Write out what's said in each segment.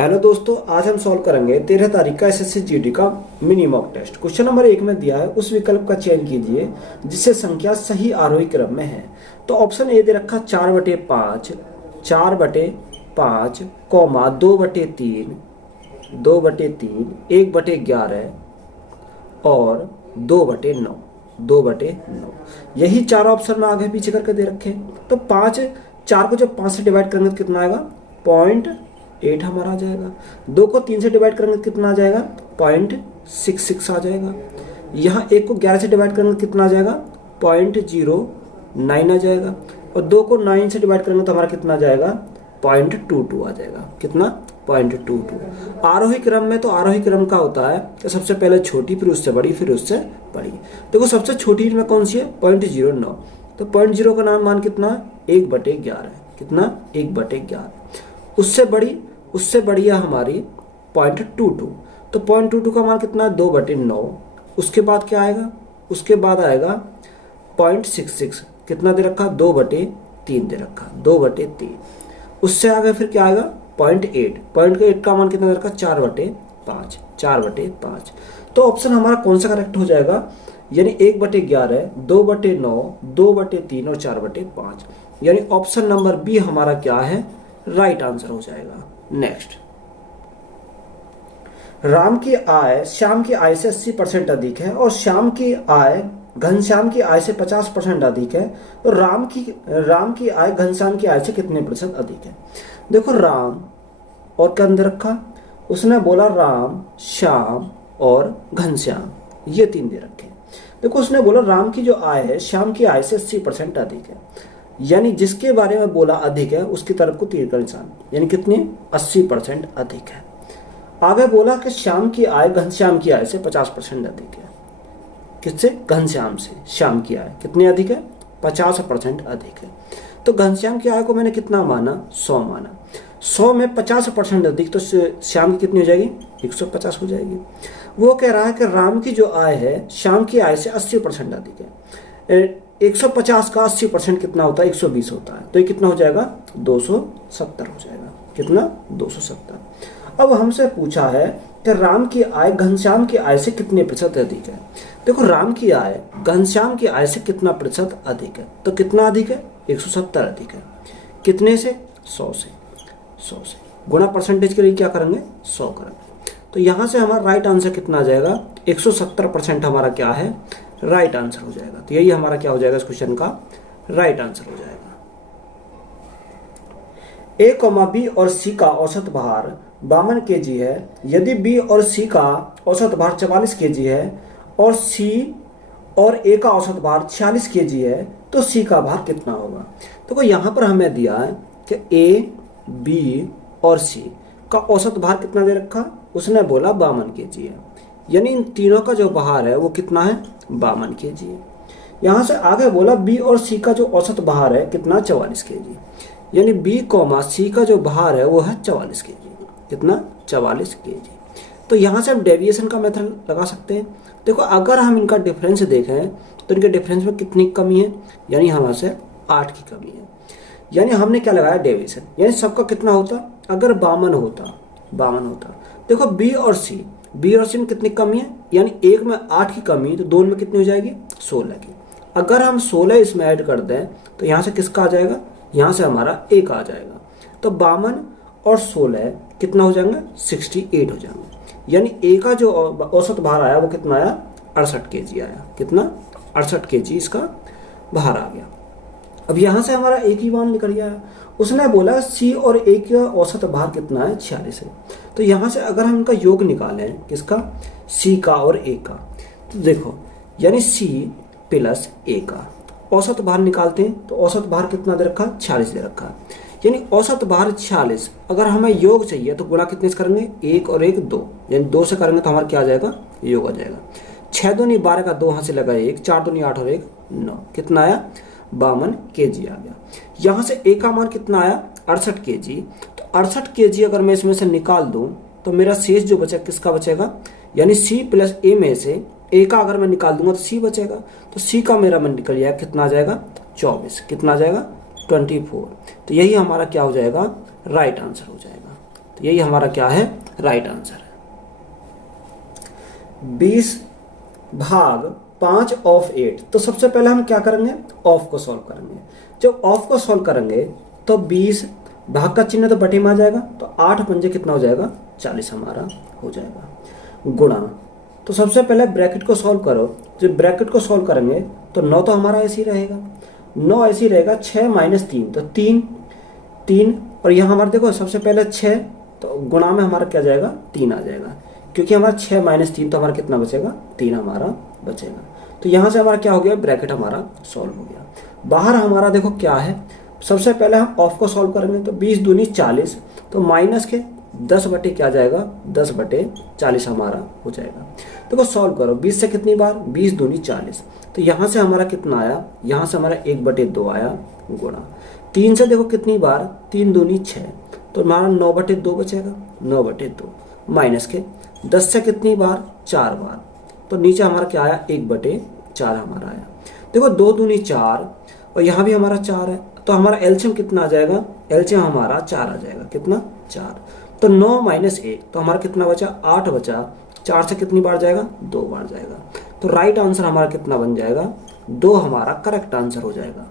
Hello दोस्तों, आज हम सॉल्व करेंगे 13 तारीख का एसएससी जीडी का mini mock test. Question number 1 में दिया है उस विकल्प का चयन कीजिए जिससे संख्या सही आरोही क्रम में है। तो ऑप्शन ए दे रखा 4/5, 4/5, कॉमा 2/3, 2/3, 1/11 और 2/9, 2/9। यही चार ऑप्शन में आगे पीछे करके दे रखे। तो 4 को जब 5 से डिवाइड करेंगे तो कितना आएगा? 0.8 हमारा आ जाएगा। 2 को 3 से डिवाइड करेंगे तो कितना आ जाएगा? 0.66 आ जाएगा। यहाँ 1 को 11 से डिवाइड करेंगे तो कितना आ जाएगा? 0.09 आ जाएगा। और 2 को 9 से डिवाइड करेंगे तो हमारा कितना आ जाएगा? 0.22 आ जाएगा। कितना? 0.22। आरोही क्रम में, तो आरोही क्रम का होता है कि सबसे पहले छोटी, फिर उससे बड़ी, फिर उससे बड़ी। देखो सबसे छोटी में कौन सी है? 0.09। तो 0.0 का मान कितना? 1/11। कितना? 1/11। उससे बड़ी है हमारी 0.22। तो 0.22 का मान कितना है? 2/9। उसके बाद क्या आएगा? उसके बाद आएगा 0.66। कितना दे रखा? 2/3 दे रखा, 2/3। उससे आगे फिर क्या आएगा? 0.8। 0.8 का मान कितना दे रखा? 4/5, 4/5। तो ऑप्शन हमारा कौन सा करेक्ट हो जाएगा? यानी 1/11, 2/9, 2/3 और 4/5। यानी ऑप्शन नंबर बी हमारा क्या है? राइट आंसर हो जाएगा। नेक्स्ट, राम की आय श्याम की आय से 80% अधिक है और श्याम की आय घनश्याम की आय से 50% अधिक है। तो राम की आय घनश्याम की आय से कितने प्रतिशत अधिक है? देखो राम और क्या अंदर रखा? उसने बोला राम, श्याम और घनश्याम, ये 3 दे रखे। देखो उसने बोला राम की जो आय है श्याम की आय से 80% अधिक है, यानी जिसके बारे में बोला अधिक है उसकी तरफ को तीर का निशान, यानी कितने? 80% अधिक है। आगे बोला कि श्याम की आय घनश्याम की आय से 50% अधिक है। किससे? घनश्याम से। श्याम की आय कितनी अधिक है? 50% अधिक है। तो घनश्याम की आय को मैंने कितना माना? 100 माना। 100 में 50% अधिक, तो श्याम की कितनी हो जाएगी? 150 हो जाएगी। वो कह रहा है कि राम की जो आय है श्याम की आय से 80% अधिक है। 150 का 80% कितना होता है? 120 होता है। तो ये कितना हो जाएगा? 270 हो जाएगा। कितना? 270। अब हमसे पूछा है कि राम की आय घनश्याम की आय से कितने प्रतिशत अधिक है। देखो राम की आय घनश्याम की आय से कितना प्रतिशत अधिक है? तो कितना अधिक है? 170 अधिक है। कितने से? 100 से। 100 से गुणा परसेंटेज के लिए क्या करेंगे? 100 करेंगे। तो यहां से हमारा राइट आंसर कितना आ जाएगा? 170% हमारा क्या है? राइट आंसर हो जाएगा। तो यही हमारा क्या हो जाएगा? इस क्वेश्चन का राइट आंसर हो जाएगा। A, B और C का औसत भार 52 kg है। यदि B और C का औसत भार 44 kg है और C और A का औसत भार 46 kg है, तो C का भार कितना होगा? तो यहाँ पर हमें दिया है कि A, B और C का औसत भार कितना दे रखा? उसने बोला 52 kg है, यानी इन तीनों का जो भार है वो कितना है? 52 kg है। यहाँ से आगे बोला B और C का जो औसत भार है कितना? 44 kg, यानी B, C का जो भार है वो है 44 kg। कितना? 44 kg। तो यहाँ से हम डेविएशन का मेथड लगा सकते हैं। देखो अगर हम इनका डिफरेंस देखें तो इनके डिफरेंस में कितनी कमी है? यानी हमारे से 8 की कमी है। यानी हमने क्या लगाया? डेविएशन। यानी सबका कितना होता? अगर 52 होता। देखो B और C में कितनी कमी है? यानी एक में 8 की कमी, तो दोनों में कितनी हो जाएगी? 16 की। अगर हम 16 इसमें ऐड कर दें तो यहाँ से किसका आ जाएगा? यहाँ से हमारा 1 आ जाएगा। तो 52 और 16 कितना हो जाएंगे? 68 हो जाएंगे। यानी A का जो औसत भार आया वो कितना आया? 68 kg आया। कितना? 68 kg इसका भार आ गया। अब यहाँ से हमारा एक ही मान निकल गया। उसने बोला C और A का औसत भार कितना है? 46 है। तो यहाँ से अगर हम इनका योग निकालें, किसका? C का और A का, तो देखो यानी C प्लस A का औसत भार निकालते हैं तो औसत भार कितना दे रखा? 46 दे रखा। यानी औसत भार 46। अगर हमें योग चाहिए तो गुणा कितने से करेंगे? 1 और 1 2, यानी 2 से करेंगे तो हमारा क्या आ जाएगा? योग आ जाएगा। 6 दूनी 12 का 2 हाथ से लगा 1, 4 दूनी 8 और 1 9। कितना आया? 52 kg आ गया। यहाँ से A का मान कितना आया? 68 kg। तो 68 kg अगर मैं इसमें से निकाल दूं तो मेरा शेष जो बचा किसका बचेगा? यानी C प्लस A में से A का अगर मैं निकाल दूंगा तो C बचेगा। तो C का मेरा मन निकल जाएगा, कितना आ जाएगा? 24। कितना आ जाएगा? 24। तो यही हमारा क्या हो जाएगा? राइट आंसर हो जाएगा। तो यही हमारा क्या है, राइट आंसर है। 20 भाग 5 ऑफ 8, तो सबसे पहले हम क्या करेंगे, ऑफ को सॉल्व करेंगे। जब ऑफ को सॉल्व करेंगे तो 20 भाग का चिन्ह तो बटे में आ जाएगा, तो 8 पंजे कितना हो जाएगा, 40 हमारा हो जाएगा। गुणा, तो सबसे पहले ब्रैकेट को सॉल्व करो। जब ब्रैकेट को सॉल्व करेंगे तो 9 तो हमारा ऐसे ही रहेगा, 9 ऐसे ही रहेगा। 6 माइनस 3 तो 3, 3 और यहाँ हमारा देखो सबसे पहले 6, तो गुणा में हमारा क्या जाएगा, 3 आ जाएगा, क्योंकि हमारा 6 माइनस 3 तो हमारा कितना बचेगा, 3 हमारा बचेगा। तो यहाँ से हमारा क्या हो गया, ब्रैकेट हमारा सॉल्व हो गया। बाहर हमारा देखो क्या है, सबसे पहले हम ऑफ को सॉल्व करेंगे, तो 20 दूनी 40, तो माइनस के 10 बटे क्या जाएगा, 10 बटे 40 हमारा हो जाएगा। देखो सॉल्व करो, 20 से कितनी बार, 20 दूनी 40, तो यहाँ से हमारा कितना आया, यहाँ से हमारा 1/2 आया, गुणा 3 से देखो कितनी बार, 3 दूनी 6, तो हमारा 9/2 बचेगा, 9/2 माइनस के 10 से कितनी बार, 4 बार, तो नीचे हमारा क्या आया, 1/4 हमारा आया। देखो 2 दूनी 4 और यहाँ भी हमारा 4 है, तो हमारा एलसीएम कितना आ जाएगा, एलसीएम हमारा 4 आ जाएगा, कितना, 4। तो 9 माइनस 1, तो हमारा कितना बचा, 8 बचा। 4 से कितनी बार जाएगा, 2 बार जाएगा। तो राइट आंसर हमारा कितना बन जाएगा, 2 हमारा करेक्ट आंसर हो जाएगा।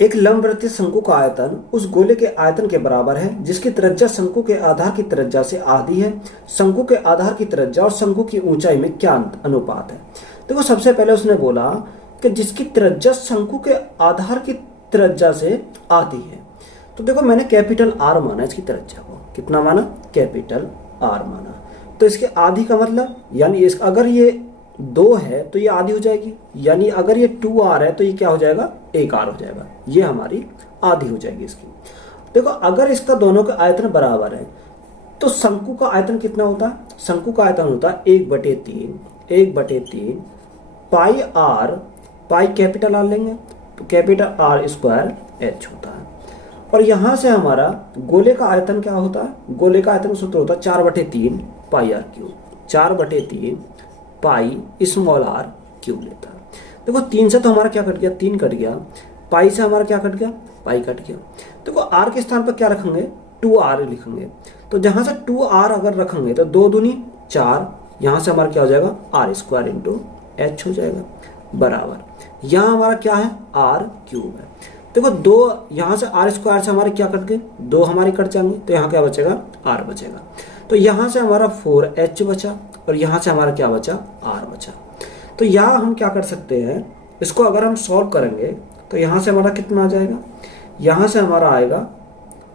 एक लंबवृत्तीय शंकु का आयतन उस गोले के आयतन के बराबर है जिसकी त्रिज्या शंकु के आधार की त्रिज्या से आधी है। शंकु के आधार की त्रिज्या और शंकु की ऊंचाई में क्या अनुपात है। देखो सबसे पहले उसने बोला कि जिसकी त्रिज्या शंकु के आधार की त्रिज्या से आधी है, तो देखो मैंने कैपिटल आर माना इसकी त्रिज्या को, कितना माना, कैपिटल आर माना। तो इसके आधी का मतलब, यानी अगर ये 2 है तो ये आधी हो जाएगी, यानी अगर ये 2r है तो ये क्या हो जाएगा, 1r हो जाएगा, ये हमारी आधी हो जाएगी इसकी। देखो अगर इसका दोनों का आयतन बराबर है तो शंकु का आयतन कितना होता है, शंकु का आयतन होता है 1/3 पाई आर, पाई कैपिटल आर लेंगे तो कैपिटल आर स्क्वायर एच होता है। और यहां से हमारा गोले का आयतन क्या होता है, गोले का आयतन सूत्र होता है 4/3 pi R cube, 4/3 pi small R cube लेता है। देखो 3 से तो हमारा क्या कट गया, 3 कट गया, पाई से हमारा क्या कट गया, पाई कट गया। देखो आर के स्थान पर क्या रखेंगे, 2r लिखेंगे, तो जहां से 2r अगर रखेंगे तो 2 दूनी 4, यहां से हमारा क्या हो जाएगा, आर स्क्वायर इंटू एच हो जाएगा, बराबर यहां हमारा क्या है, आर क्यूब है। देखो 2 यहां से आर स्क्वायर से हमारे क्या कट गए, 2 हमारे कट जाएंगे, तो यहाँ क्या बचेगा, आर बचेगा। तो यहां से हमारा 4h बचा और यहां से हमारा क्या बचा, आर बचा। तो यहाँ हम क्या कर सकते हैं, इसको अगर हम सॉल्व करेंगे तो यहाँ से हमारा कितना आ जाएगा, यहाँ से हमारा आएगा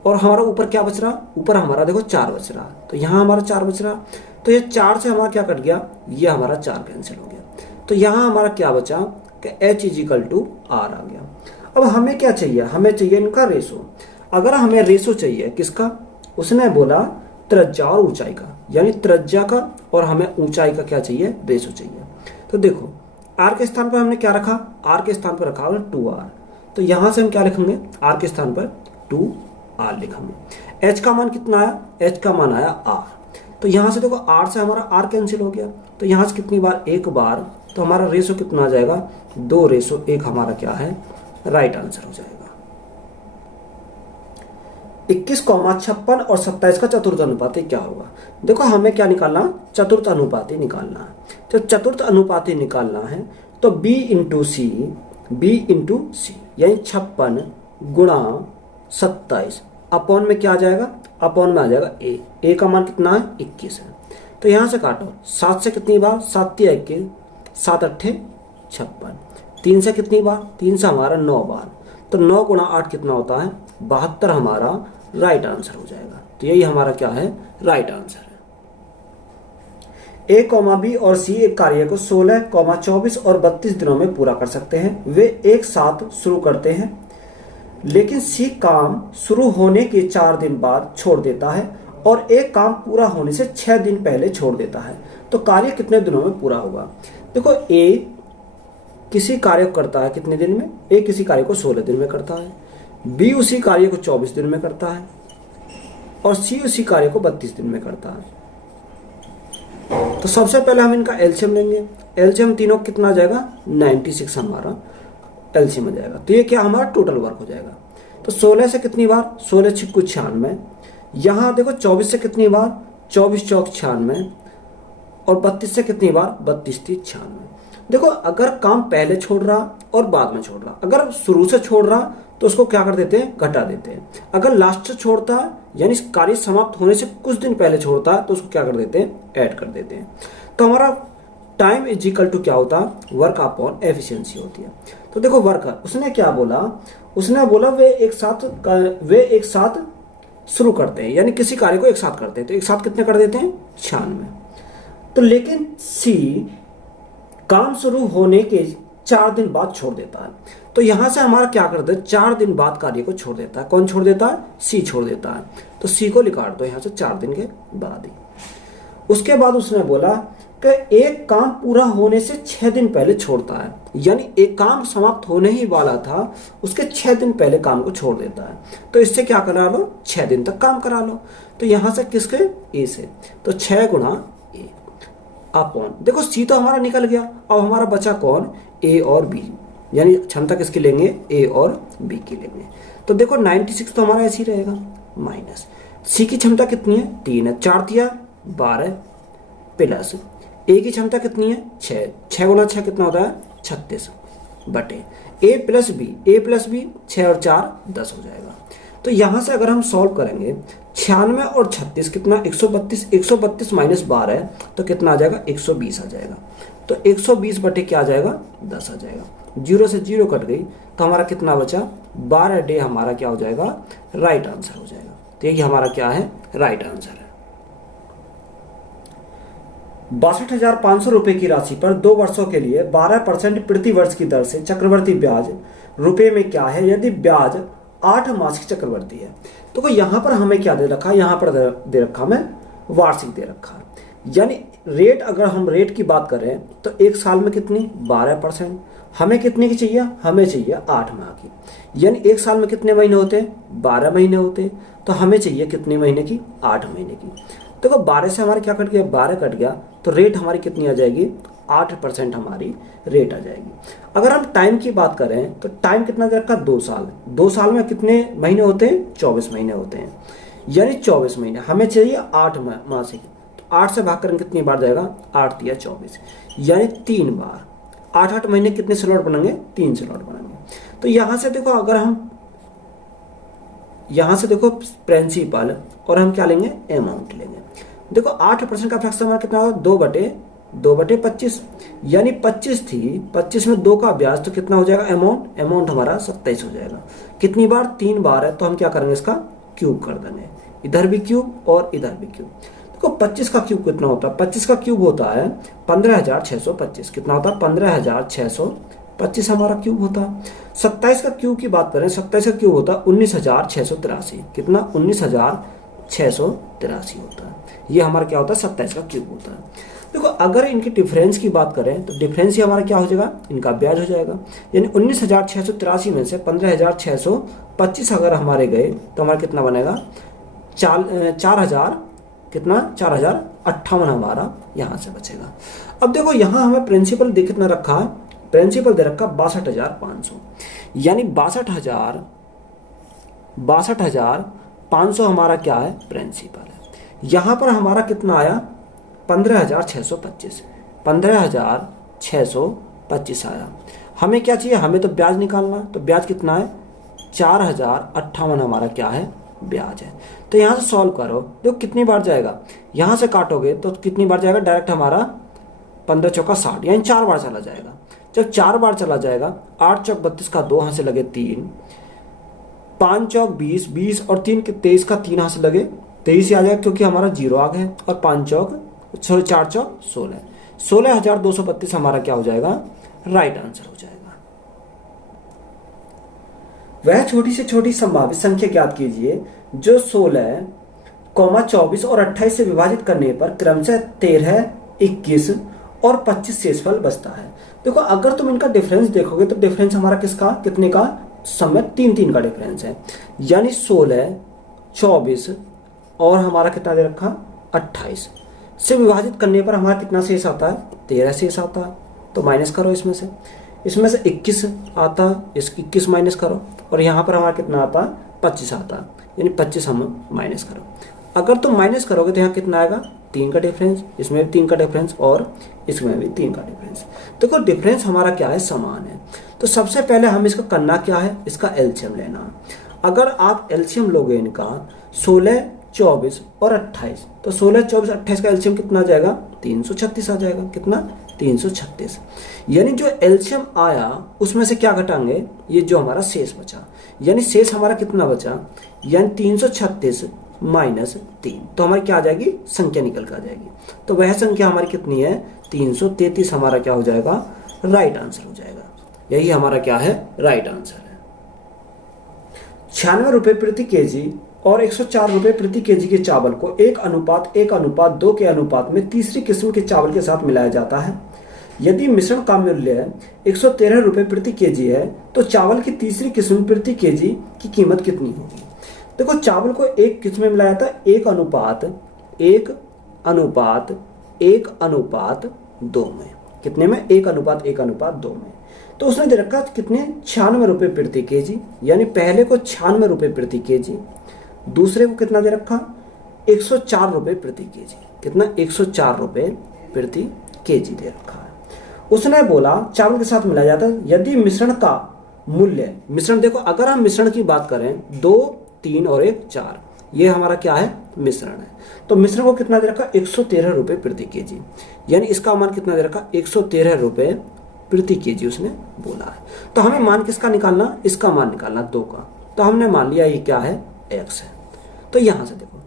और हमारा ऊपर क्या बच रहा, ऊपर हमारा देखो 4 बच रहा, तो यहाँ हमारा 4 बच रहा, तो ये 4 से हमारा क्या कट गया, ये हमारा 4 कैंसिल हो गया। तो यहाँ हमारा क्या बचा कि h = r आ गया। अब हमें क्या चाहिए, हमें चाहिए इनका रेशो। अगर हमें रेशो चाहिए किसका, उसने बोला त्रिज्या और ऊंचाई का, यानी त्रिज्या का और हमें ऊंचाई का क्या चाहिए, रेशो चाहिए। तो देखो r के स्थान पर हमने क्या रखा, r के स्थान पर रखा 2r, तो यहां से हम क्या लिखेंगे, r के स्थान पर 2r लिखेंगे। h का मान कितना आया, h का मान आया r, तो यहां से देखो r से हमारा r कैंसिल हो गया, तो यहां से कितनी बार, 1 बार, तो हमारा रेशो कितना आ जाएगा, 2:1 हमारा क्या है, राइट आंसर हो जाएगा। 21,56 और 27 का चतुर्थ अनुपाती क्या होगा। देखो हमें क्या निकालना, चतुर्थ अनुपाती निकालना है। तो चतुर्थ अनुपाती निकालना है तो b इंटू सी यानी 56 गुणा 27 अपॉन में क्या आ जाएगा, अपॉन में आ जाएगा a का मान कितना है, 21 है। तो यहां से काटो, 7 से कितनी बार, 7 या 21, 7 8 56, 3 से कितनी बार, 3 से हमारा 9 बार, तो 9 गुणा 8 कितना होता है, 72 हमारा राइट आंसर हो जाएगा। तो यही हमारा क्या है, राइट आंसर है। A, B और C एक कार्य को 16, 24 और 32 दिनों में पूरा कर सकते हैं। वे एक साथ शुरू करते हैं, लेकिन C काम शुरू होने के 4 दिन बाद छोड़ देता है और एक काम पूरा होने से 6 दिन पहले छोड़ देता है। तो कार्य कितने दिनों में पूरा होगा। देखो A किसी कार्य को करता है कितने दिन में, A किसी कार्य को 16 दिन में करता है, B उसी कार्य को 24 दिन में करता है और C उसी कार्य को 32 दिन में करता है। तो सबसे पहले हम इनका एलसीएम लेंगे, एलसीएम तीनों कितना आ जाएगा, 96 हमारा एलसीएम आ जाएगा। तो ये क्या हमारा टोटल वर्क हो जाएगा। तो 16 से कितनी बार, 16 छिक्कू 96। यहाँ देखो 24 से कितनी बार, 24 चौक 96, और 32 से कितनी बार, 32 तीस 96। देखो अगर काम पहले छोड़ रहा और बाद में छोड़ रहा, अगर शुरू से छोड़ रहा तो उसको क्या कर देते हैं, घटा देते हैं। अगर लास्ट से छोड़ता है यानी कार्य समाप्त होने से कुछ दिन पहले छोड़ता है तो उसको क्या कर देते हैं, ऐड कर देते हैं। तो हमारा टाइम इज इक्वल टू क्या होता है, वर्क अपॉन एफिशिएंसी होती है। तो देखो वर्क, उसने क्या बोला, उसने बोला वे एक साथ शुरू करते हैं, यानी किसी कार्य को एक साथ करते हैं, तो एक साथ कितने कर देते हैं, 96। तो लेकिन सी काम शुरू होने के 4 दिन बाद छोड़ देता है। तो यहां से हमारा क्या करते हैं, 4 दिन बाद कार्य को छोड़ देता है। कौन छोड़ देता है, सी छोड़ देता है। तो सी को निकाल दो यहां से 4 दिन के बाद ही। उसके बाद उसने बोला कि एक काम पूरा होने से 6 दिन पहले छोड़ता है, यानी एक काम समाप्त होने ही वाला था उसके 6 दिन पहले काम को छोड़ देता है। तो इससे क्या करा लो, 6 दिन तक काम करा लो। तो यहां से किसके, ए से, तो 6 गुणा ए अपॉन, देखो सी तो हमारा निकल गया, अब हमारा बचा कौन, ए और बी, यानी क्षमता किसकी लेंगे, ए और बी की लेंगे। तो देखो 96 तो हमारा ऐसे ही रहेगा, माइनस सी की क्षमता कितनी है, 3 है, 4 दिया 12, प्लस ए की क्षमता कितनी है, 6, 6 गुना 6 कितना होता है, 36 बटे ए प्लस बी 6 और 4 10 हो जाएगा। तो यहां से अगर हम सॉल्व करेंगे 96 और 36 कितना, 132, 132 माइनस 12 तो कितना आ जाएगा, 120 आ जाएगा। तो 120 बटे क्या आ जाएगा, 10 आ जाएगा। 0 से 0 कट गई तो हमारा कितना बचा, 12 डे हमारा क्या हो जाएगा, राइट आंसर हो जाएगा। तो ये हमारा क्या है, राइट आंसर है। 62,500 रुपए की राशि पर 2 वर्षों के लिए 12% प्रति वर्ष की दर से चक्रवर्ती ब्याज रुपए में क्या है यदि ब्याज 8 मासिक चक्रवर्ती है। तो यहाँ पर हमें क्या दे रखा है, यहाँ पर दे रखा हमें वार्षिक दे रखा है, यानी रेट, अगर हम रेट की बात करें तो एक साल में कितनी, 12%। हमें कितने की चाहिए, हमें चाहिए 8 माह की, यानी एक साल में कितने महीने होते हैं, 12 महीने होते हैं। तो हमें चाहिए कितने महीने की, 8 महीने की। देखो 12 से हमारे क्या कट गया, 12 कट गया, तो रेट हमारी कितनी आ जाएगी, 8% हमारी रेट आ जाएगी। अगर हम टाइम की बात करें तो टाइम कितना दे रखा, 2 साल। 2 साल में कितने महीने होते हैं, 24 महीने होते हैं, यानी 24 महीने हमें चाहिए 8 माह से। तो 8 से भाग करेंगे कितनी बार जाएगा, 8 दिया 24, यानी 3 बार। 8 महीने कितने स्लॉट बनेंगे, 3 स्लॉट बनेंगे। तो यहां से देखो, अगर हम यहां से देखो प्रिंसिपल और हम क्या लेंगे, अमाउंट लेंगे। देखो 8% का फ्रैक्शन हमारा कितना होगा, 2 बटे 25, यानी 25 थी, 25 में 2 का ब्याज, तो कितना हो जाएगा अमाउंट हमारा 27 हो जाएगा। कितनी बार, 3 बार है, तो हम क्या करेंगे, इसका क्यूब कर देंगे, इधर भी क्यूब और इधर भी क्यूब। देखो 25 का क्यूब कितना होता है, 25 का क्यूब होता है 15,625, कितना होता है, 15,625 हमारा क्यूब होता है। 27 का क्यूब की बात करें, 27 का क्यूब होता है 19,683, कितना, 19,683 होता है। ये हमारा क्या होता है, 27 का क्यूब होता है। देखो अगर इनकी डिफरेंस की बात करें तो डिफरेंस ही हमारा क्या हो जाएगा, इनका ब्याज हो जाएगा। यानी 19,683 में से 15,625 अगर हमारे गए तो हमारा कितना बनेगा, 4,000, कितना, 4,058 हमारा यहाँ से बचेगा। अब देखो यहाँ हमें प्रिंसिपल कितना रखा है, प्रिंसिपल दे रखा 62,500, यानी 62,500 हमारा क्या है, प्रिंसिपल है। यहाँ पर हमारा कितना आया, 15,625, 15,625 आया। हमें क्या चाहिए, हमें तो ब्याज निकालना, तो ब्याज कितना है, 4,058 हमारा क्या है, ब्याज है। तो यहाँ से सॉल्व करो, देखो कितनी बार जाएगा, यहाँ से काटोगे तो कितनी बार जाएगा, डायरेक्ट हमारा 15 चौका 60, यानी 4 बार चला जाएगा। जब 4 बार चला जाएगा, 8 चौक 32 का 2 हाथ से लगे 3, 5 चौक 20, 20 और 3 के 23 का 3 हाथ से लगे 23 ही आ जाएगा, क्योंकि हमारा 0 आ गया, और 5 चौक 4 चौक 16, 16,232 हमारा क्या हो जाएगा, राइट आंसर हो जाएगा। वह छोटी से छोटी संभावित संख्या ज्ञात कीजिए जो 16, 24 और 28 से विभाजित करने पर क्रमशः 13, 21 और 25 शेषफल बचता है। देखो अगर तुम इनका डिफरेंस देखोगे तो डिफरेंस हमारा किसका, कितने का, समय 3 का डिफरेंस है, यानी 16, 24 और हमारा कितना दे रखा, 28 से विभाजित करने पर हमारा कितना शेष आता है, 13 शेष आता है। तो माइनस करो इसमें से, इसमें से 21 आता, इसकी 21 माइनस करो, और यहाँ पर हमारा कितना आता, 25 आता, यानी 25 हम माइनस करो। अगर तुम माइनस करोगे तो यहाँ कितना आएगा, 3 का डिफरेंस, इसमें भी 3 का डिफरेंस और इसमें भी 3 का डिफरेंस। देखो डिफरेंस हमारा क्या है, समान है। तो सबसे पहले हम इसका करना क्या है, इसका एलसीएम लेना। अगर आप एलसीएम लोगे इनका 16, 24 और 28, तो 16, 24, 28 का एलसीएम कितना आ जाएगा, 336 आ जाएगा। कितना, 336। यानी जो एलसीएम आया उसमें से क्या घटाएंगे, ये जो हमारा शेष बचा, यानी शेष हमारा कितना बचा, यानी 336 माइनस 3, तो हमारी क्या आ जाएगी, संख्या निकल कर आ जाएगी। तो वह संख्या हमारी कितनी है, 333 हमारा क्या हो जाएगा, राइट आंसर हो जाएगा। यही हमारा क्या है, राइट आंसर है। 96 रुपए प्रति केजी और 104 रुपए प्रति केजी के चावल को 1:1:2 के अनुपात में तीसरी किस्म के चावल के साथ मिलाया जाता है। यदि मिश्रण का मूल्य 113 रुपए प्रति केजी है तो चावल की तीसरी किस्म प्रति केजी की कीमत कितनी होगी। देखो चावल को एक किस्म में मिलाया था 1:1:2 में, कितने में, 1:1:2 में। तो उसने दे रखा कितने, 96 रुपए प्रति केजी, यानी पहले को 96 रुपए प्रति केजी, दूसरे को कितना दे रखा, 104 रुपए प्रति केजी। कितना, 104 रुपए प्रति केजी दे रखा है। उसने बोला चावल के साथ मिलाया जाता है यदि मिश्रण का मूल्य, मिश्रण देखो अगर हम मिश्रण की बात करें 2, 3 और 1, 4, ये हमारा क्या है, मिश्रण है। तो मिश्रण को कितना दे रखा, 113 रुपए प्रति केजी, यानी इसका मान कितना दे रखा, 113 रुपए प्रति केजी उसने बोला है। तो हमें मान किसका निकालना, इसका मान निकालना 2 का। तो हमने मान लिया ये क्या है, x है। तो यहां से देखो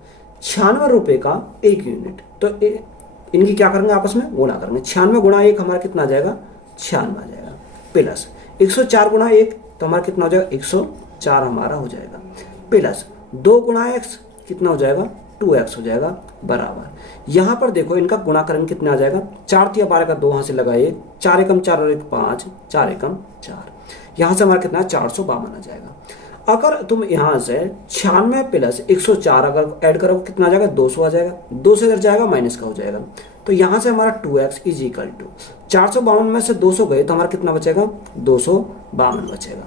96 रुपए का 1 यूनिट, तो इनकी क्या करेंगे, आपस में गुणा करेंगे। 96 गुणा 1 हमारा कितना आ जाएगा, 96 आ जाएगा, प्लस 104 गुणा 1 तो हमारा कितना हो जाएगा, 104 हमारा हो जाएगा, प्लस 2 गुणा x कितना हो जाएगा, 2x हो जाएगा, बराबर। यहां पर देखो इनका गुणा करेंगे कितना आ जाएगा, 4 × 12 का 2 यहाँ से लगाइए, 4 एकम 4 और 1 5, 4 एकम 4, यहां से हमारा कितना 452 आ जाएगा। अगर तुम यहां से 96 प्लस 104 अगर ऐड करोगे कितना आ जाएगा, 200 आ जाएगा, 2 से इधर जाएगा माइनस का हो जाएगा। तो यहां से हमारा 2x इज इक्वल टू 452 में से 200 गए तो हमारा कितना बचेगा, 252 बचेगा।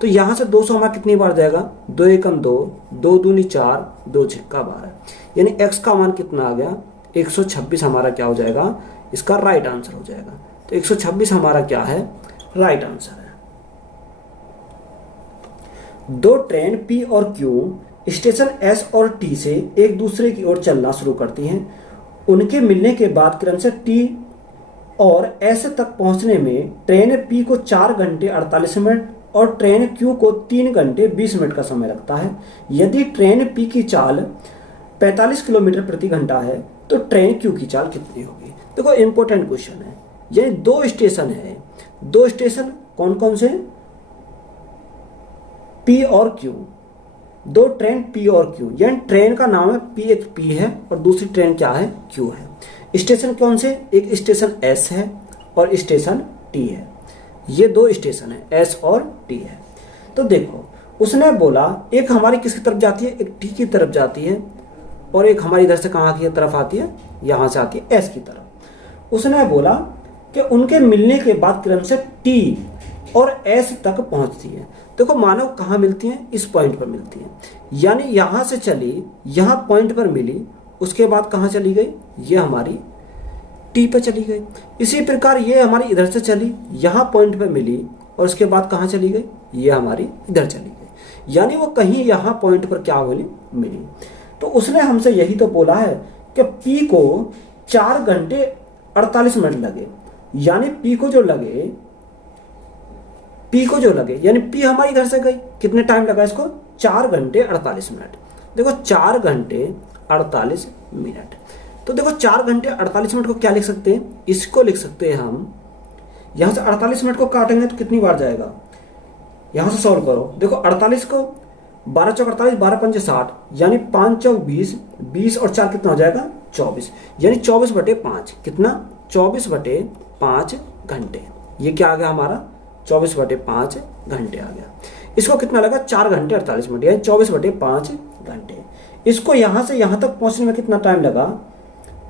तो यहां से 200 हमारा कितनी बार जाएगा, 2 एकम 2, 2 दूनी 4, 2 छक्का 12, यानी x का मान कितना आ गया, 126 हमारा क्या हो जाएगा, इसका राइट आंसर हो जाएगा। तो 126 हमारा क्या है, राइट आंसर है। 2 ट्रेन P और Q स्टेशन S और T से एक दूसरे की ओर चलना शुरू करती हैं। उनके मिलने के बाद क्रमशः T और S तक पहुंचने में ट्रेन P को 4 घंटे 48 मिनट और ट्रेन Q को 3 घंटे 20 मिनट का समय लगता है। यदि ट्रेन P की चाल 45 किलोमीटर प्रति घंटा है तो ट्रेन Q की चाल कितनी होगी। देखो इंपॉर्टेंट क्वेश्चन है, यानी 2 स्टेशन है, 2 स्टेशन कौन कौन से, P और Q, 2 ट्रेन P और Q, यानी ट्रेन का नाम है P, एक P है और दूसरी ट्रेन क्या है, Q है। स्टेशन कौन से, एक स्टेशन S है और स्टेशन T है, ये 2 स्टेशन है S और T है। तो देखो उसने बोला एक हमारी किसकी तरफ जाती है, एक T की तरफ जाती है और एक हमारी इधर से कहाँ की तरफ आती है, यहाँ से आती है S की तरफ। उसने बोला कि उनके मिलने के बाद क्रमशः T और S तक पहुंचती है। देखो मानव कहाँ मिलती हैं, इस पॉइंट पर मिलती हैं, यानी यहां से चली, यहां पॉइंट पर मिली, उसके बाद कहां चली गई, ये हमारी T पर चली गई। इसी प्रकार ये हमारी इधर से चली, यहां पॉइंट पर मिली और उसके बाद कहां चली गई, ये हमारी इधर चली गई, यानी वो कहीं यहां पॉइंट पर क्या बोली, मिली। तो उसने हमसे यही तो बोला है कि P को 4 घंटे 48 मिनट लगे, यानी P को जो लगे यानी P हमारी इधर से गई, कितने टाइम लगा इसको, 4 घंटे 48 मिनट। देखो 4 घंटे 48 मिनट, तो देखो 4 घंटे 48 मिनट को क्या लिख सकते हैं, इसको लिख सकते हैं हम, यहां से 48 मिनट को काटेंगे तो कितनी बार जाएगा, यहां से सॉल्व करो। देखो 48 को 12 चौक 48, 12 पंजे 60, यानी 5 चौक 20, 20 और 4 कितना हो जाएगा, 24, यानी 24/5, कितना, 24/5 घंटे। ये क्या आ गया हमारा, 24/5 घंटे आ गया। इसको कितना लगा, 4 घंटे 48 मिनट, यानी 24/5 घंटे। इसको यहां से यहां तक पहुंचने में कितना टाइम लगा,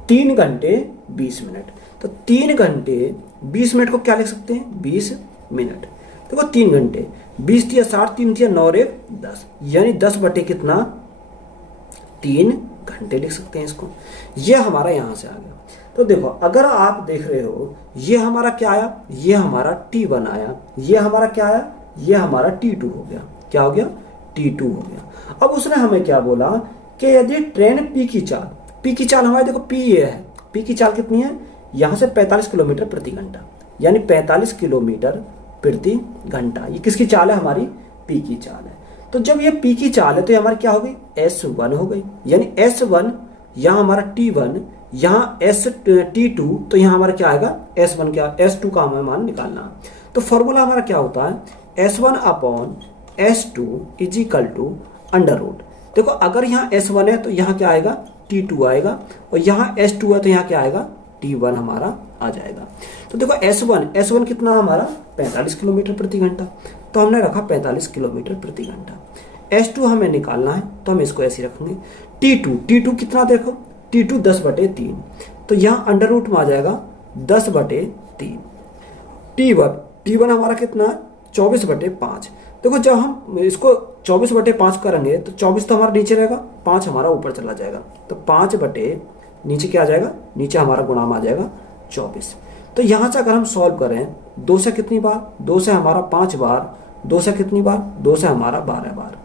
3 घंटे 20 मिनट। तो 3 घंटे 20 मिनट को क्या लिख सकते हैं, 20 मिनट। देखो 3 घंटे, 20 तिया 60, 3 तिया 9 और 1 10, यानी 10 बटे कितना 3 घंटे लिख सकते हैं इसको। ये हमारा यहाँ से आ गया। तो देखो अगर आप देख रहे हो ये हमारा क्या आया, ये हमारा T1 आया, ये हमारा क्या आया, ये हमारा T2 हो गया। क्या हो गया, T2 हो गया। अब उसने हमें क्या बोला कि यदि ट्रेन पी की चाल हमारी देखो P ये है, P की चाल कितनी है, यहाँ से 45 किलोमीटर प्रति घंटा, यानी 45 किलोमीटर प्रति घंटा। ये किसकी चाल है, हमारी P की चाल है। तो जब ये P की चाल है तो ये हमारी क्या हो गई, S1 हो गई, यानी S1 यहाँ हमारा T1, यहाँ T2, तो यहाँ हमारा क्या आएगा S1, क्या S2 का हमें मान निकालना। तो फॉर्मूला हमारा क्या होता है, S1 upon S2 is equal to under root. देखो अगर यहाँ S1 है तो यहाँ क्या आएगा T2 आएगा, और यहाँ S2 है तो यहाँ क्या आएगा T1 हमारा आ जाएगा। तो देखो S1 कितना हमारा 45 किलोमीटर प्रति घंटा, तो हमने रखा 45 किलोमीटर प्रति घंटा। S2 हमें निकालना है तो हम इसको ऐसे रखेंगे। T2 कितना देखो, T2 10 बटे 3, तो यहाँ अंडर रूट में आ जाएगा 10 बटे 3। T1 हमारा कितना है 24 बटे 5। देखो जब हम इसको 24 बटे 5 करेंगे तो 24 तो हमारा नीचे रहेगा, 5 हमारा ऊपर चला जाएगा, तो 5 बटे नीचे क्या आ जाएगा, नीचे हमारा गुणाम आ जाएगा 24। तो यहाँ से अगर हम सॉल्व करें 2 से कितनी बार, 2 से हमारा 5 बार, 2 से कितनी बार, 2 से हमारा 12 बार।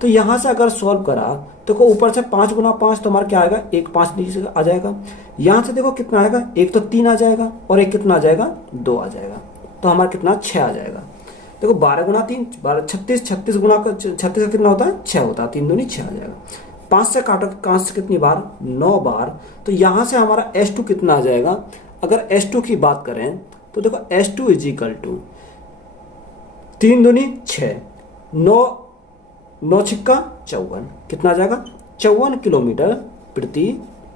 तो यहाँ से अगर सॉल्व करा तो देखो ऊपर से 5 गुना 5 तो हमारा क्या आएगा, 1 5 नीचे आ जाएगा। यहाँ से देखो कितना आएगा, एक तो 3 आ जाएगा और एक कितना आ जाएगा 2 आ जाएगा, तो हमारा कितना 6 आ जाएगा। देखो 12 गुना 3 12, 36 गुना 36 का कितना होता है 6 होता है, 3 दूनी 6 आ जाएगा। 5 से काटो, 5 से कितनी बार 9 बार, तो यहाँ से हमारा S2 कितना आ जाएगा। अगर S2 की बात करें तो देखो S2 इज इक्वल टू 3 दूनी 6, 9 छिक्का 54, कितना आ जाएगा 54 किलोमीटर प्रति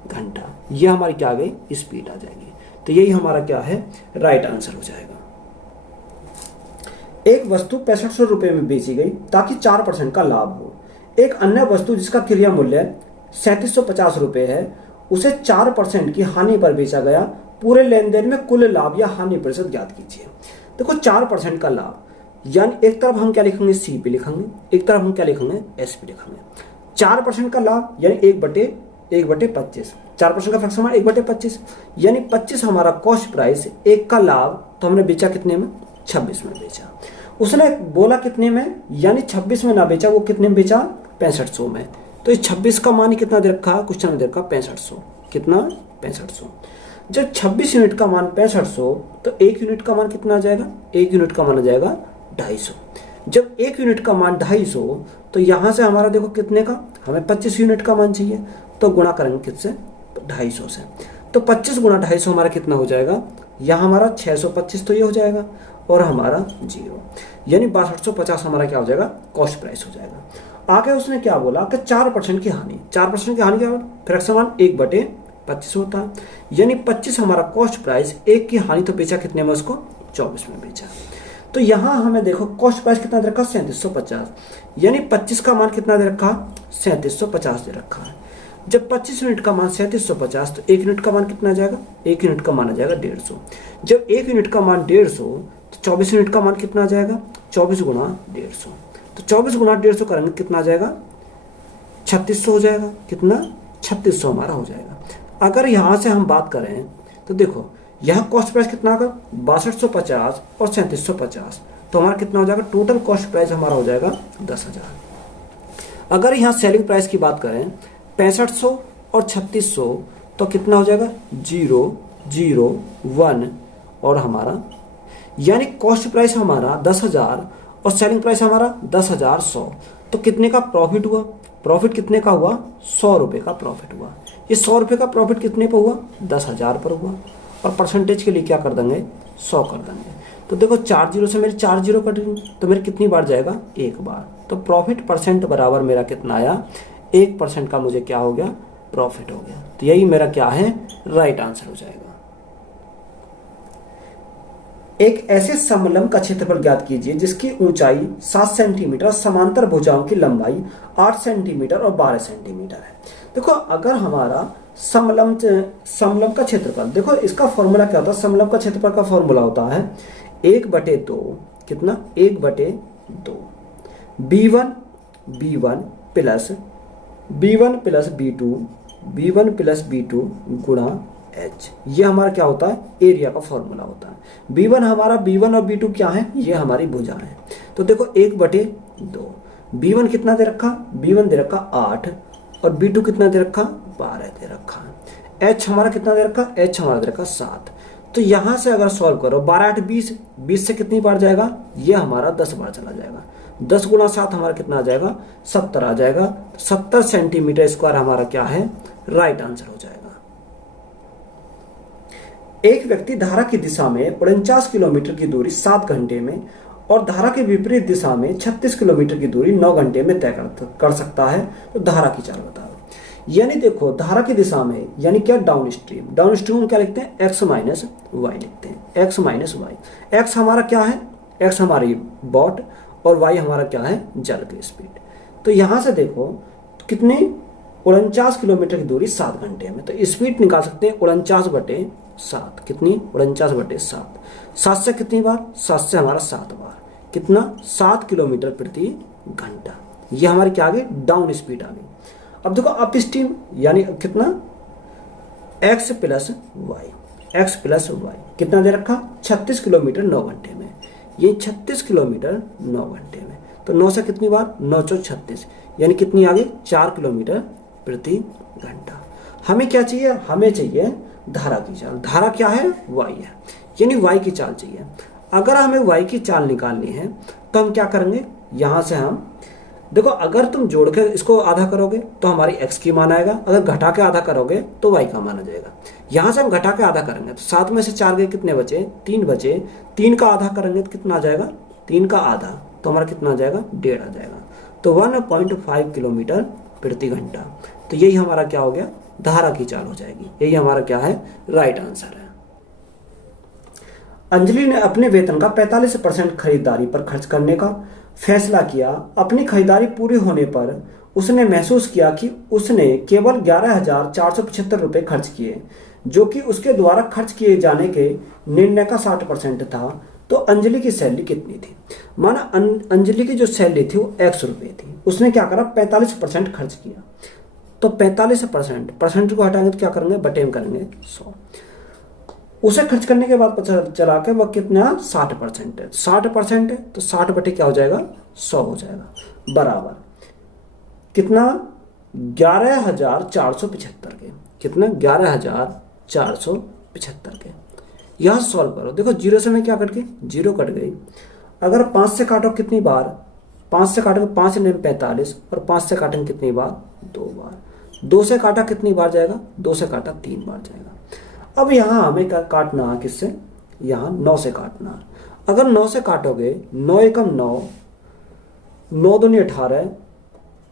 घंटा। ये हमारी क्या आ गई, स्पीड आ जाएगी। तो यही हमारा क्या है, राइट आंसर हो जाएगा। एक वस्तु 6500 रुपये में बेची गई ताकि 4% का लाभ हो। एक अन्य वस्तु जिसका क्रिया मूल्य 3750 रुपये है, उसे 4% की हानि पर बेचा गया। पूरे लेन देन में कुल लाभ या हानि प्रतिशत ज्ञात कीजिए। देखो 4% का लाभ, यानी एक तरफ हम क्या लिखेंगे सी पे लिखेंगे, एक तरफ हम क्या लिखेंगे एस पे लिखेंगे। 4% का लाभ यानी 1/25, 4% का फ्रैक्शन हमारा 1/25, यानी 25 हमारा कॉस्ट प्राइस, एक का लाभ तो हमने बेचा कितने में 26 में बेचा। उसने बोला कितने में, यानी 26 में ना बेचा, वो कितने में बेचा 6500 में। तो इस 26 का मान कितना दे रखा, क्वेश्चन में दे रखा 6500, कितना 6500। जब 26 यूनिट का मान 6500 तो 1 यूनिट का मान कितना आ जाएगा, 1 यूनिट का मान आ जाएगा 250। जब 1 यूनिट का मान 250 तो यहाँ से हमारा देखो कितने का, हमें 25 यूनिट का मान चाहिए, तो गुणा करेंगे किससे 250 से। तो 25 गुणा 250 हमारा कितना हो जाएगा, यहाँ हमारा 625 तो ये हो जाएगा और हमारा 0, यानी 6250 हमारा क्या हो जाएगा कॉस्ट प्राइस हो जाएगा। आगे उसने क्या बोला कि 4% की हानि, 4% की हानि क्या फ्रैक्शन मान 1/25 होता है, यानी 25 हमारा कॉस्ट प्राइस, एक की हानि तो बेचा कितने में उसको 24 में बेचा। तो यहाँ हमें देखो कॉस्ट प्राइस कितना दे रखा 3750, यानी 25 का मान कितना दे रखा 3750 दे रखा है। जब 25 यूनिट का मान 3750 तो 1 यूनिट का मान कितना आ जाएगा, 1 यूनिट का मान आ जाएगा 150। जब 1 यूनिट का मान 150 तो 24 यूनिट का मान कितना आ जाएगा 24 गुणा 150, तो 24 गुणा 150 करेंगे कितना आ जाएगा 3600 हो जाएगा, कितना 3600 हमारा हो जाएगा। अगर यहाँ से हम बात करें तो देखो यहाँ कॉस्ट प्राइस कितना होगा 6250 और 3750, तो हमारा कितना हो जाएगा टोटल कॉस्ट प्राइस हमारा हो जाएगा 10,000। अगर यहाँ सेलिंग प्राइस की बात करें 6500 और 3600 तो कितना हो जाएगा 0 0 1 और हमारा, यानी कॉस्ट प्राइस हमारा 10,000 और सेलिंग प्राइस हमारा 10,100, तो कितने का प्रॉफिट हुआ, प्रॉफिट कितने का हुआ 100 रुपये का प्रॉफिट हुआ। ये 100 रुपये का प्रॉफिट कितने पर हुआ 10,000 पर हुआ, और परसेंटेज के लिए क्या कर देंगे 100 कर देंगे। तो देखो 4 जीरो से मेरे 4 जीरो कटेंगे तो मेरे कितनी बार जाएगा 1 बार, तो प्रॉफिट परसेंट बराबर मेरा कितना आया 1% का मुझे क्या हो गया प्रॉफिट हो गया। तो यही मेरा क्या है राइट आंसर हो जाएगा। एक ऐसे समलंब का क्षेत्रफल ज्ञात कीजिए जिसकी ऊंचाई 7 सेंटीमीटर, समांतर भुजाओं की लंबाई 8 सेंटीमीटर और 12 सेंटीमीटर है। देखो अगर हमारा समलंब का क्षेत्रफल, देखो इसका फॉर्मूला क्या होता है, समलंब का क्षेत्रफल का फॉर्मूला होता है 1/2 कितना 1/2। B1 प्लस B2 गुणा H, ये हमारा क्या होता है, एरिया का फॉर्मूला होता है। B1 और B2 क्या है, ये हमारी भुजा है। तो देखो 1/2, B1 कितना दे रखा, B1 दे रखा 8 और B2 कितना दे रखा 12 दे रखा। H हमारा कितना दे रखा, H हमारा दे रखा 7। तो यहां से अगर सॉल्व करो 12 8 20, 20 से कितनी बार जाएगा, ये हमारा 10 बार चला जाएगा। 10 गुणा 7 हमारा कितना आ जाएगा, 70 आ जाएगा। 70 सेंटीमीटर स्क्वायर हमारा क्या है, राइट आंसर हो जाएगा। एक व्यक्ति धारा की दिशा में 49 किलोमीटर की दूरी 7 घंटे में और धारा के विपरीत दिशा में 36 किलोमीटर की दूरी 9 घंटे में तय कर सकता है, तो धारा की चाल बताओ। यानी देखो धारा की दिशा में यानी क्या, डाउन स्ट्रीम हम क्या लिखते हैं, x माइनस वाई लिखते हैं, x माइनस वाई। एक्स हमारा क्या है, x हमारी बॉट और y हमारा क्या है, जल की स्पीड। तो यहां से देखो कितने 49 किलोमीटर की दूरी 7 घंटे में, तो स्पीड निकाल सकते हैं 49/7, कितनी 49/7। 7 से कितनी बार, 7 से हमारा 7 बार, कितना 7 किलोमीटर प्रति घंटा। ये हमारी क्या आ गई, डाउन स्पीड आ गई। अब देखो अप स्ट्रीम यानी कितना, x प्लस वाई कितना दे रखा, 36 किलोमीटर 9 घंटे में। ये 36 किलोमीटर 9 घंटे में, तो 9 से कितनी बार, 9 चौक 36, यानी कितनी आ गई 4 किलोमीटर प्रति घंटा। हमें क्या चाहिए, हमें चाहिए धारा की चाल। धारा क्या है, y है, यानी y की चाल चाहिए। अगर हमें y की चाल निकालनी है तो हम क्या करेंगे, यहां से हम देखो अगर तुम जोड़ के इसको आधा करोगे तो हमारी x की मान आएगा, अगर घटा के आधा करोगे तो y का मान आ जाएगा। यहां से हम घटा के आधा करेंगे तो 7 में से 4 गए, कितने बचे, 3 बचे। 3 का आधा करेंगे तो कितना आ जाएगा, 3 का आधा तो हमारा कितना आ जाएगा, 1.5 आ जाएगा। तो 1.5 किलोमीटर प्रति घंटा। तो यही हमारा क्या हो गया, धारा की चाल हो जाएगी। यही हमारा क्या है, राइट आंसर है। अंजलि ने अपने वेतन का 45% खरीदारी पर खर्च करने का फैसला किया। अपनी खरीदारी पूरी होने पर उसने महसूस किया कि उसने केवल 11,475 रुपए खर्च किए, जो कि उसके द्वारा खर्च किए जाने के निर्णय का 60% था। तो अंजलि की सैलरी कितनी थी, माना अंजलि की जो सैलरी थी वो x रुपए थी, उसने क्या करा 45% खर्च किया। तो 45% को हटाएंगे तो क्या करेंगे, बटे में करेंगे 100। उसे खर्च करने के बाद पता चला कि वह कितना 60% है, 60% है तो 60 बटे क्या हो जाएगा, 100 हो जाएगा, बराबर कितना 11,475 के, कितना 11,475 के। यह सॉल्व करो, देखो 0 से में क्या कट गई, 0 कट गई। अगर 5 से काटो कितनी बार, 5 से काटोगे 5 ने 45 और 5 से काटेंगे कितनी बार, 2 बार। 2 से काटा कितनी बार जाएगा, 2 से काटा 3 बार जाएगा। अब यहाँ हमें काटना है किससे, यहाँ 9 से काटना है। अगर 9 से काटोगे 9 एकम 9, 9 दूनी 18,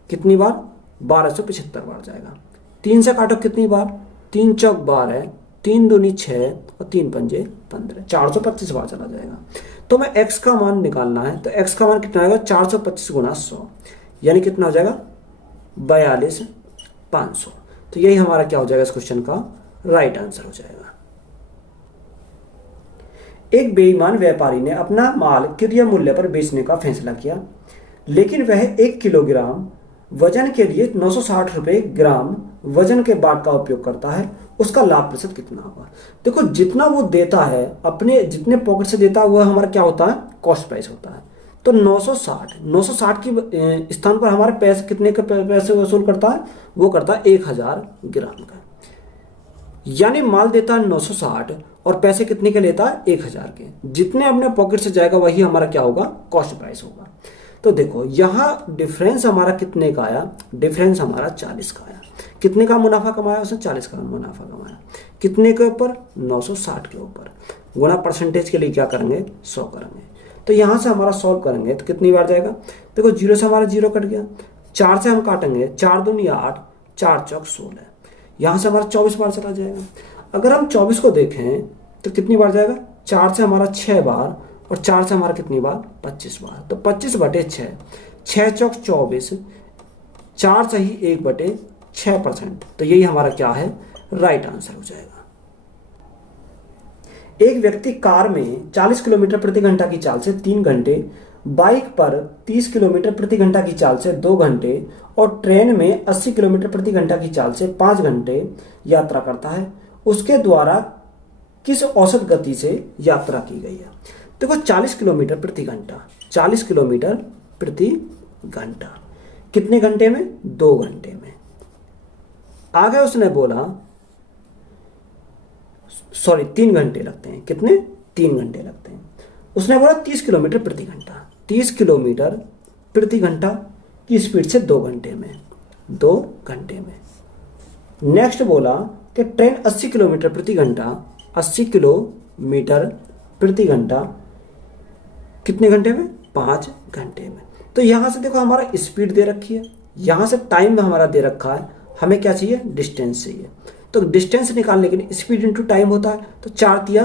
कितनी बार 1275 बार जाएगा। 3 से काटो कितनी बार, 3 चौक 12, 3 दूनी 6 और 3 पंजे 15, 425 बार चला जाएगा। तो मैं x का मान निकालना है, तो x का मान कितना आएगा 425 गुणा 100, यानी कितना हो जाएगा 42,500। तो यही हमारा क्या हो जाएगा इस क्वेश्चन का राइट आंसर हो जाएगा। एक बेईमान व्यापारी ने अपना माल क्रय मूल्य पर बेचने का फैसला किया, लेकिन वह 1 किलोग्राम वजन के लिए 960 रुपए ग्राम वजन के बाट का उपयोग करता है। उसका लाभ प्रतिशत कितना होगा। देखो जितना वो देता है अपने जितने पॉकेट से देता है वह हमारा क्या होता है, कॉस्ट प्राइस होता है। तो 960 की स्थान पर हमारे पैसे कितने के पैसे वसूल करता है, वो करता है 1000 ग्राम का। यानी माल देता है 960 और पैसे कितने के लेता है 1000 के। जितने अपने पॉकेट से जाएगा वही हमारा क्या होगा, कॉस्ट प्राइस होगा। तो देखो यहाँ डिफरेंस हमारा कितने का आया, डिफरेंस हमारा 40 का आया। कितने का मुनाफा कमाया उसने, 40 का मुनाफा कमाया। कितने के ऊपर, 960 के ऊपर। गुणा परसेंटेज के लिए क्या करेंगे, 100 करेंगे। तो यहाँ से हमारा सॉल्व करेंगे तो कितनी बार जाएगा, देखो 0 से हमारा 0 कट गया। 4 से हम काटेंगे, 4 दूनी 8, 4 चौक 16, यहाँ से हमारा 24 बार चला जाएगा। अगर हम 24 को देखें तो कितनी बार जाएगा, 4 से हमारा 6 बार और 4 से हमारा कितनी बार 25 बार। तो 25 बटे 6, 6 चौक 24, 4 से ही 1 बटे 6%। तो यही हमारा क्या है, राइट आंसर हो जाएगा। एक व्यक्ति कार में 40 किलोमीटर प्रति घंटा की चाल से 3 घंटे, बाइक पर 30 किलोमीटर प्रति घंटा की चाल से 2 घंटे और ट्रेन में 80 किलोमीटर प्रति घंटा की चाल से 5 घंटे यात्रा करता है, उसके द्वारा किस औसत गति से यात्रा की गई है। देखो 40 किलोमीटर प्रति घंटा, 40 किलोमीटर प्रति घंटा कितने घंटे में? 2 घंटे में। आगे उसने बोला 3 घंटे लगते हैं। कितने? 3 घंटे लगते हैं। उसने बोला 30 किलोमीटर प्रति घंटा, 30 किलोमीटर प्रति घंटा की स्पीड से 2 घंटे में, 2 घंटे में। नेक्स्ट बोला कि ट्रेन 80 किलोमीटर प्रति घंटा, 80 किलोमीटर प्रति घंटा कितने घंटे में? 5 घंटे में। तो यहां से देखो हमारा स्पीड दे रखी है, यहां से टाइम हमारा दे रखा है, हमें क्या चाहिए? डिस्टेंस चाहिए। तो डिस्टेंस निकालने के लिए स्पीड इंटू टाइम होता है, तो 4 तिया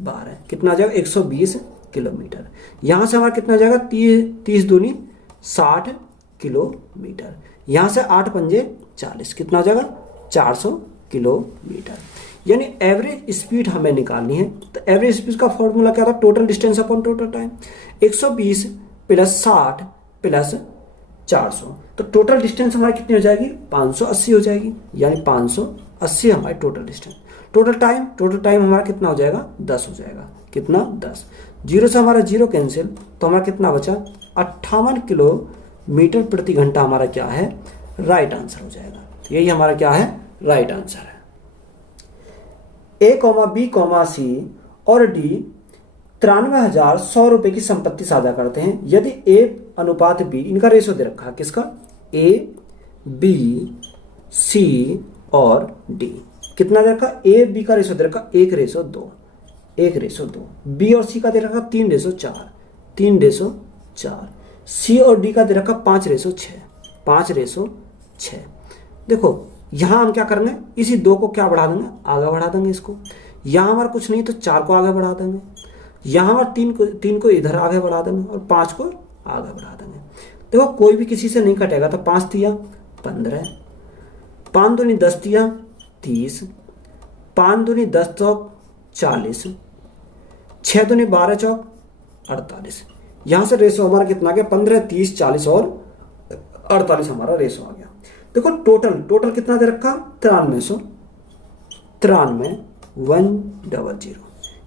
12, कितना आ जाएगा? 120 किलोमीटर। यहां से हमारा कितना आ जाएगा? 30 दूनी 60 किलोमीटर। यहां से 8 पंजे 40, कितना आ जाएगा? 400 किलोमीटर। यानी एवरेज स्पीड हमें निकालनी है। तो एवरेज स्पीड का फॉर्मूला क्या था? Total distance upon total time. 120 plus 60 plus 400, तो टोटल डिस्टेंस हमारी कितनी हो जाएगी? 580 हो जाएगी। यानी 580 हमारी टोटल डिस्टेंस। टोटल टाइम हमारा कितना हो जाएगा? 10 हो जाएगा। कितना? 10। 0 से हमारा 0 कैंसिल, तो हमारा कितना बचा? 58 किलोमीटर प्रति घंटा हमारा क्या है? राइट आंसर हो जाएगा। यही हमारा क्या है? राइट आंसर है। A, B, C और D 93,100 रुपए की संपत्ति साझा करते हैं। यदि A अनुपात B, इनका रेशो दे रखा है, किसका? A, B, C और D कितना दे रखा? A, B का रेशो दे रखा 1:2, 1:2। B और C का दे रखा 3:4, 3:4। C और D का दे रखा 5:6, 5:6। देखो यहां हम क्या करेंगे? इसी 2 को क्या बढ़ा देंगे? आगे बढ़ा देंगे इसको। यहां हमारा कुछ नहीं तो 4 को आगे बढ़ा देंगे। यहां हमारा 3 को इधर आगे बढ़ा देंगे और 5 को आगे बढ़ा देंगे। देखो कोई भी किसी से नहीं कटेगा, तो 5 तिया 15, 5 दूनी 10 तिया 30, 5 दूनी 10 चौक 40, 6 दूनी 12 चौक 48। यहां से रेशो हमारा कितना आ गया? 15, 30, 40 और 48 हमारा रेशो आ गया। देखो टोटल कितना दे रखा? 9300, 100।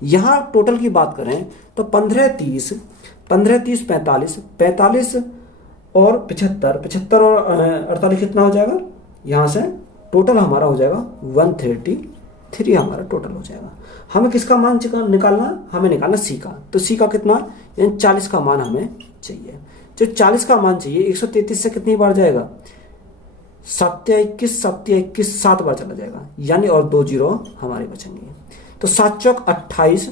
यहां टोटल की बात करें तो 15, 30, 45, 45 और 75 और 48 कितना हो जाएगा? यहां से टोटल हमारा हो जाएगा 133 हमारा टोटल हो जाएगा। हमें किसका मान निकालना? हमें निकालना सी का। तो सी का कितना? यानी 40 का मान हमें चाहिए। जो 40 का मान चाहिए 133 से कितनी बार जाएगा? 7 7 बार चला जाएगा, यानी और 2 जीरो हमारे बचेंगे। तो 7 चौक 28,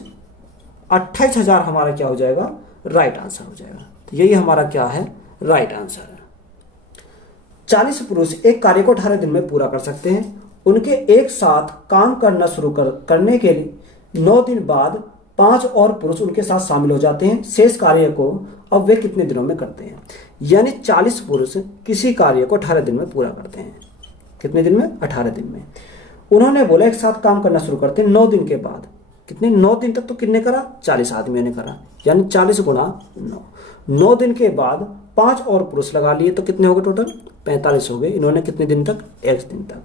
28,000 हमारा क्या हो जाएगा? राइट आंसर हो जाएगा। तो यही हमारा क्या है? राइट आंसर है। 40 पुरुष एक कार्य को 18 दिन में पूरा कर सकते हैं। उनके एक साथ काम करना शुरू करने के लिए 9 दिन बाद 5 और पुरुष उनके साथ शामिल हो जाते हैं। शेष कार्य को अब वे कितने दिनों में करते हैं? यानी 40 पुरुष किसी कार्य को 18 दिन में पूरा करते हैं। कितने दिन में? 18 दिन में। उन्होंने बोला एक साथ काम करना शुरू करते हैं 9 दिन के बाद। कितने? 9 दिन तक तो कितने करा? 40 आदमियों ने करा, यानी 40 गुणा 9। 9 दिन के बाद 5 और पुरुष लगा लिए तो कितने हो गए? टोटल 45 हो गए। इन्होंने कितने दिन तक? 1 दिन तक।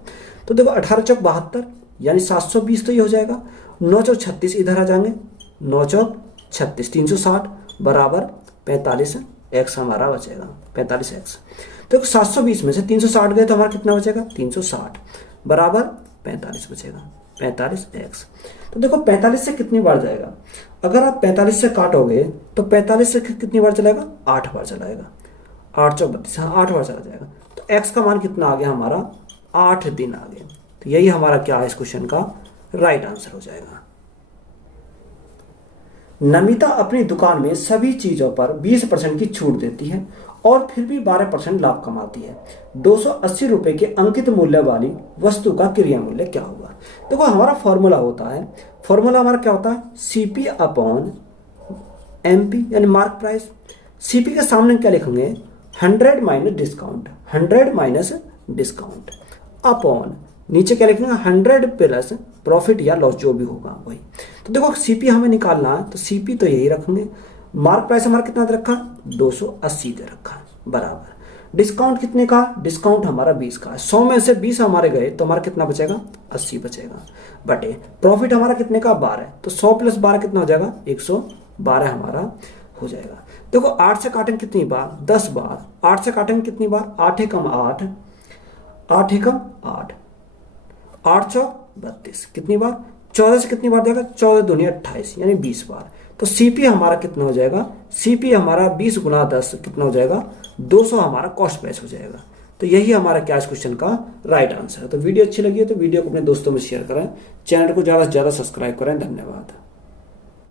तो देखो 18 चौक 72, यानी 720 तो ये हो जाएगा। 9 चौक 36 इधर आ जाएंगे, 9 चौक 36, 360 बराबर 45 एक्स हमारा बचेगा, 45 एक्स। तो 720 में से 360 गए तो हमारा कितना बचेगा? 360 बराबर 45 बचेगा, 45 एक्स। तो देखो 45 से कितनी बार जाएगा? अगर आप 45 से काटोगे तो 45 से कितनी बार चलाएगा? 8 बार चलाएगा। 8 चौक 32, हाँ 8 बार चला जाएगा। तो एक्स का मान कितना आ गया हमारा? 8 दिन आ गए। तो यही हमारा क्या है इस क्वेश्चन का राइट आंसर हो जाएगा। नमिता अपनी दुकान में सभी चीजों पर 20% की छूट देती है और फिर भी 12% लाभ कमाती है। 280 रुपए के अंकित मूल्य वाली वस्तु का क्रिया मूल्य क्या होगा? देखो हमारा फॉर्मूला होता है, फॉर्मूला हमारा क्या होता है? सीपी अपॉन एमपी यानी मार्क प्राइस। सीपी के सामने क्या लिखेंगे? 100 minus discount, 100 minus discount upon नीचे क्या लिखेंगे? 100 प्लस प्रॉफिट या लॉस जो भी होगा वही। तो देखो सीपी हमें निकालना है, तो सीपी तो यही रखेंगे। मार्क प्राइस हमारा कितना दे रखा, 280 दे रखा है, बराबर। डिस्काउंट कितने का, डिस्काउंट हमारा 20 का है। 100 में से 20 हमारे गए तो हमारा कितना बचेगा, 80 बचेगा, बटे प्रॉफिट हमारा कितने का, 12। तो 100 प्लस 12 कितना हो जाएगा, 112 हमारा हो जाएगा। देखो 8 से काटेंगे कितनी बार, 10 बार। 8 से काटेंगे कितनी बार, 8 एकम 8, 8 एकम 8, 8 चौक 32, कितनी बार, 14 से कितनी बार जाएगा, 14 दूनी 28, यानी 20 बार। तो सीपी हमारा कितना हो जाएगा, सीपी हमारा 20 गुना 10 कितना हो जाएगा, 200 हमारा कॉस्ट प्राइस हो जाएगा। तो यही हमारा क्या इस क्वेश्चन का राइट आंसर है। तो वीडियो अच्छी लगी है तो वीडियो को अपने दोस्तों में शेयर करें, चैनल को ज़्यादा से ज़्यादा सब्सक्राइब करें। धन्यवाद।